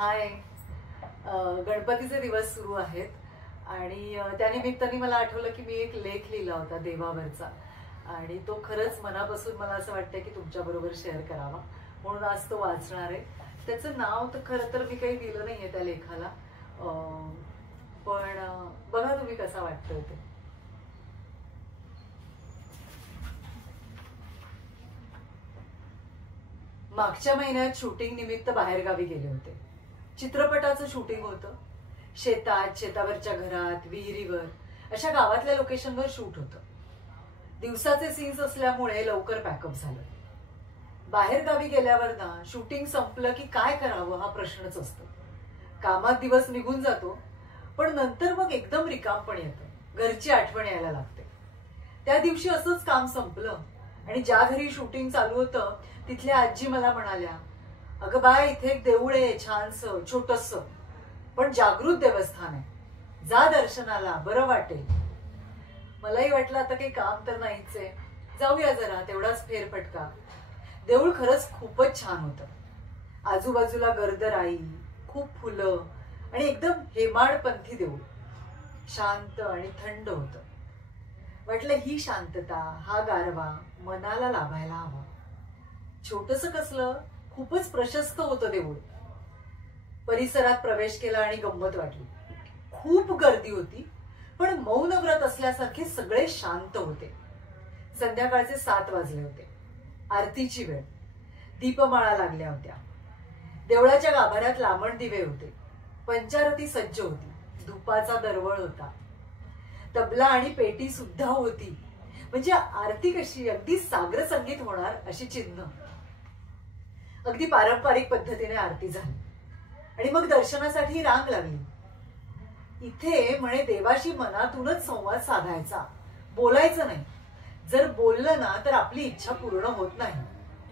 हाय. गणपतीचे दिवस सुरू आहेत आणि त्यानिमित्ताने मला आठवलं की मी एक लेख लिहिला होता देवावरचा आणि तो खरंच मनापासून मला असं वाटतं की तुमच्याबरोबर शेअर करावा म्हणून आज तो वाचणार आहे. त्याचं नाव तर खरं तर मी काही दिलं नाहीये त्या लेखाला, पण बघा तुम्ही कसा वाटतोय ते. मागच्या महिन्यात शूटिंग निमित्त बाहेरगावी गेले होते. चित्रपटाचं शूटिंग होतं. शेतात, शेतावरच्या घरात, विहिरीवर अशा गावातल्या लोकेशनवर शूट होतं. दिवसाचे सीन्स असल्यामुळे लवकर पॅकअप झालं. बाहेरगावी गेल्यावर ना शूटिंग संपलं की काय करावं हा प्रश्नच असतो. कामात दिवस निघून जातो, पण नंतर मग एकदम रिकामपण येतं. घरची आठवण यायला लागते. त्या दिवशी असंच काम संपलं आणि ज्या घरी शूटिंग चालू होतं तिथल्या आजी मला म्हणाल्या, अगं बाय, इथे एक देऊळ आहे छानसं, छोटंसं पण जागृत देवस्थान आहे, जा दर्शनाला, बरं वाटेल. मलाही वाटलं आता काही काम तर नाहीच आहे, जाऊया जरा, तेवढाच फेरफटका. देऊळ खरंच खूपच छान होतं. आजूबाजूला गर्दराई, खूप फुलं आणि एकदम हेमाडपंथी देऊळ. शांत आणि थंड होतं. वाटलं ही शांतता, हा गारवा मनाला लाभायला हवा. छोटंसं कसलं, खूपच प्रशस्त होतं देऊळ. परिसरात प्रवेश केला आणि गंमत वाटली. खूप गर्दी होती, पण मौन व्रत असल्यासारखे सगळे शांत होते. संध्याकाळचे 7 वाजले होते. आरतीची वेळ. दीपमाळा लागल्या होत्या. देवळाच्या गाभाऱ्यात लांबण दिवे होते. पंचारती सज्ज होती. धुपाचा दरवळ होता. तबला आणि पेटी सुद्धा होती. म्हणजे आरती कशी अगदी सागर संगीत होणार अशी चिन्ह. अगदी पारंपरिक पद्धतीने आरती झाली आणि मग दर्शनासाठी रांग लागली. इथे म्हणे देवाशी मनातूनच संवाद साधायचा, बोलायचं नाही. जर बोललं ना तर आपली इच्छा पूर्ण होत नाही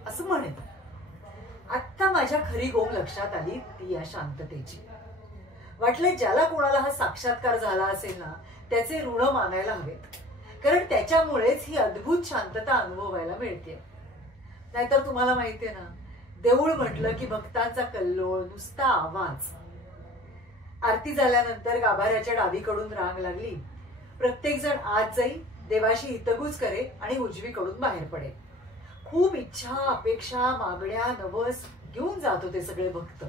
असं म्हणे. आत्ता माझ्या खरी गोम लक्षात आली ती या शांततेची. वाटलं ज्याला कोणाला हा साक्षात्कार झाला असेल ना त्याचे ऋण मानायला हवेत, कारण त्याच्यामुळेच ही अद्भुत शांतता अनुभवायला मिळते. नाहीतर तुम्हाला माहितीये ना, देऊळ म्हटलं की भक्तांचा कल्लोळ, नुसता आवाज. आरती झाल्यानंतर गाभाऱ्याच्या डावीकडून रांग लागली. प्रत्येक जण आत जाई, देवाशी हितगुज करे आणि उजवीकडून बाहेर पडे. खूप इच्छा, अपेक्षा, मागण्या, नवस घेऊन जात होते सगळे भक्त.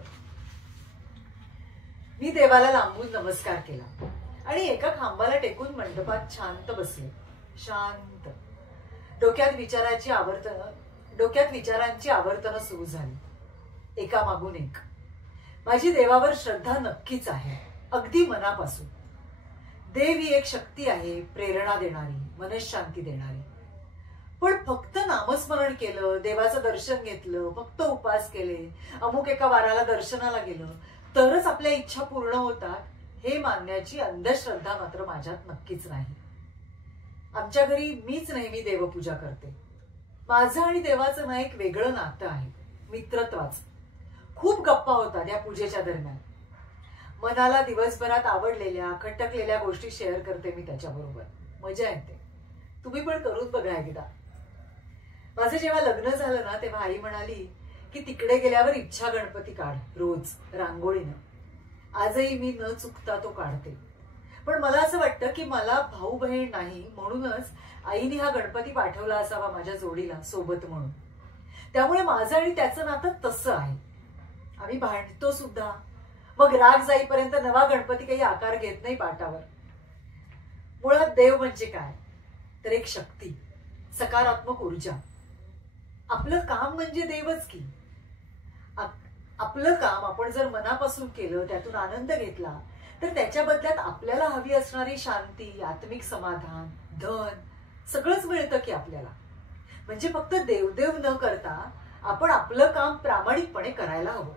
मी देवाला लांबून नमस्कार केला आणि एका खांबाला टेकून मंडपात शांत बसले. शांत. डोक्यात विचारांची आवर्तन सुरू झाली, एका मागून एक. माझी देवावर श्रद्धा नक्कीच आहे, अगदी मनापासून. देव ही एक शक्ती आहे, प्रेरणा देणारी, मनशांती देणारी. पण फक्त नामस्मरण केलं, देवाचं दर्शन घेतलं, फक्त उपास केले, अमुक एका वाराला दर्शनाला गेलं तरच आपल्या इच्छा पूर्ण होतात हे मानण्याची अंधश्रद्धा मात्र माझ्यात नक्कीच नाही. आमच्या घरी मीच नेहमी देवपूजा करते. माझं आणि देवाचं ना एक वेगळं नातं आहे, मित्रत्वाचं. खूप गप्पा होतात या पूजेच्या दरम्यान. मनाला दिवसभरात आवडलेल्या, खटकलेल्या गोष्टी शेअर करते मी त्याच्याबरोबर. मजा येते. तुम्ही पण करून बघा एकदा. माझं जेव्हा लग्न झालं ना तेव्हा आई म्हणाली की तिकडे गेल्यावर इच्छा गणपती काढ रोज रांगोळीनं. आजही मी न चुकता तो काढते. पण मला असं वाटतं की मला भाऊ बहीण नाही, म्हणूनच आईने हा गणपती पाठवला असावा माझ्या जोडीला सोबत म्हणून. त्यामुळे माझं आणि त्याचं नातं तसं आहे. आम्ही भांडतो सुद्धा. मग राग जाईपर्यंत नवा गणपती काही आकार घेत नाही पाटावर. मुळात देव म्हणजे काय तर एक शक्ती, सकारात्मक ऊर्जा. आपलं काम म्हणजे देवच की. आपलं काम आपण जर मनापासून केलं, त्यातून आनंद घेतला तर त्याच्या बदल्यात आपल्याला हवी असणारी शांती, आत्मिक समाधान, धन सगळंच मिळतं की आपल्याला. म्हणजे फक्त देवदेव न करता आपण आपलं काम प्रामाणिकपणे करायला हवं.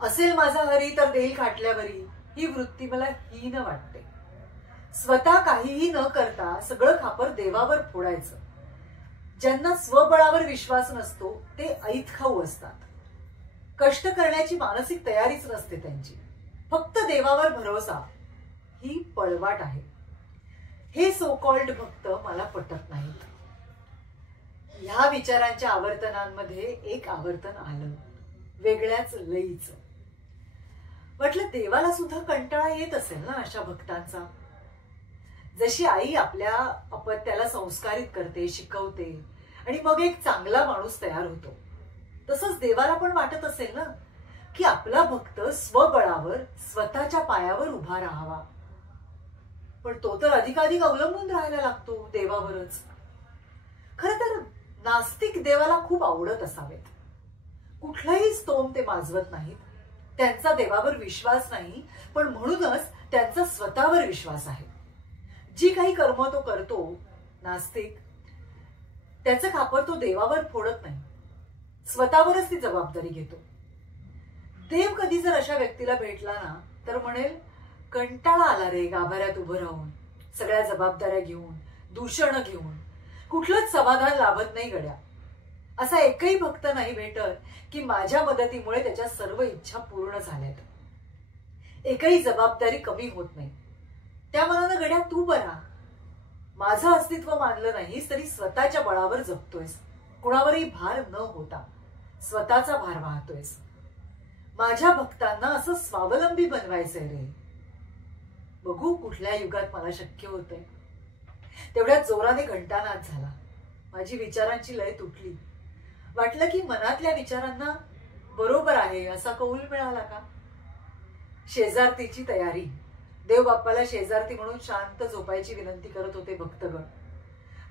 असेल माझा हरी तर देईल खाटल्यावरी ही वृत्ती मला हीन वाटते. स्वतः काहीही न करता सगळं खापर देवावर फोडायचं. ज्यांना स्वबळावर विश्वास नसतो ते ऐतखाऊ असतात. कष्ट करण्याची मानसिक तयारीच नसते त्यांची. फक्त देवावर भरोसा ही पळवाट आहे. हे सो कॉल्ड भक्त मला पटत नाहीत. ह्या विचारांच्या आवर्तनांमध्ये एक आवर्तन आलं, वेगळ्याच लयीचं. म्हटलं देवाला सुद्धा कंटाळा येत असेल ना अशा भक्तांचा. जशी आई आपल्या अपत्याला संस्कारित करते, शिकवते आणि मग एक चांगला माणूस तयार होतो, तसंच देवाला पण वाटत असेल ना की आपला भक्त स्वबळावर स्वतःच्या पायावर उभा राहावा. पण तो तर अधिकाधिक अवलंबून राहायला लागतो देवावरच. खर तर नास्तिक देवाला खूप आवडत असावेत. कुठलाही स्तोम ते माजवत नाहीत. त्यांचा देवावर विश्वास नाही, पण म्हणूनच त्यांचा स्वतःवर विश्वास आहे. जी काही कर्म तो करतो नास्तिक, त्याचं खापर तो देवावर फोडत नाही, स्वतःवरच ती जबाबदारी घेतो. देव कधी जर अशा व्यक्तीला भेटला ना तर म्हणेल, कंटाळा आला रे गाभाऱ्यात उभं राहून, सगळ्या जबाबदाऱ्या घेऊन, दूषण घेऊन, कुठलंच समाधान लाभत नाही गड्या. असा एकही भक्त नाही भेटत की माझ्या मदतीमुळे त्याच्या सर्व इच्छा पूर्ण झाल्यात. एकही जबाबदारी कमी होत नाही. त्या मनानं गड्या तू बरा, माझं अस्तित्व मानलं नाहीस तरी स्वतःच्या बळावर जगतोयस, कुणावरही भार न होता स्वतःचा भार वाहतोयस. माझ्या भक्तांना असं स्वावलंबी बनवायचंय रे. बघू कुठल्या युगात मला शक्य होतंय. तेवढ्यात जोराने घंटानाद झाला. माझी विचारांची लय तुटली. वाटलं की मनातल्या विचारांना बरोबर आहे असा कौल मिळाला का. शेजारतीची तयारी. देव बाप्पाला शेजारती म्हणून शांत झोपायची विनंती करत होते भक्तगण.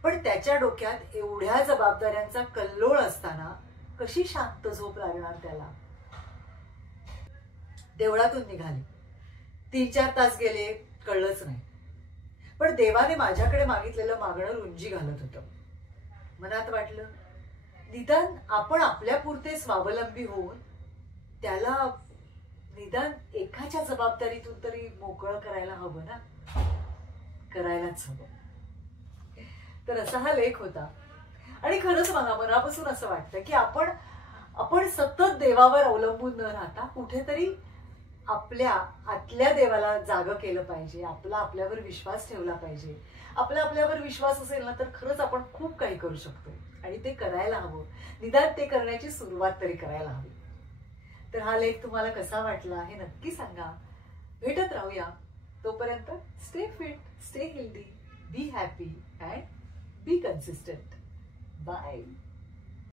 पण त्याच्या डोक्यात एवढ्या जबाबदाऱ्यांचा कल्लोळ असताना कशी शांत झोप लागणार त्याला. देवळातून निघाले. 3-4 तास गेले कळलंच नाही. पण देवाने माझ्याकडे मागितलेलं मागणं रुंजी घालत होतं. मनात वाटलं, निदान आपण आपल्या पुरते स्वावलंबी होऊन त्याला निदान एकाच्या जबाबदारीतून तरी मोकळं करायला हवं ना. करायलाच हवं. तर असा हा लेख होता. आणि खरंच मला मनापासून असं वाटतं की आपण सतत देवावर अवलंबून न राहता कुठेतरी आपल्या आतल्या देवाला जागं केलं पाहिजे. आपल्यावर विश्वास ठेवला पाहिजे. आपल्यावर विश्वास असेल ना तर खरंच आपण खूप काही करू शकतो आणि ते करायला हवं. निदान ते करण्याची सुरुवात तरी करायला हवी. तर हा लेख तुम्हाला कसा वाटला हे नक्की सांगा. भेटत राहूया. तोपर्यंत stay fit, stay healthy, be happy and be consistent. Bye.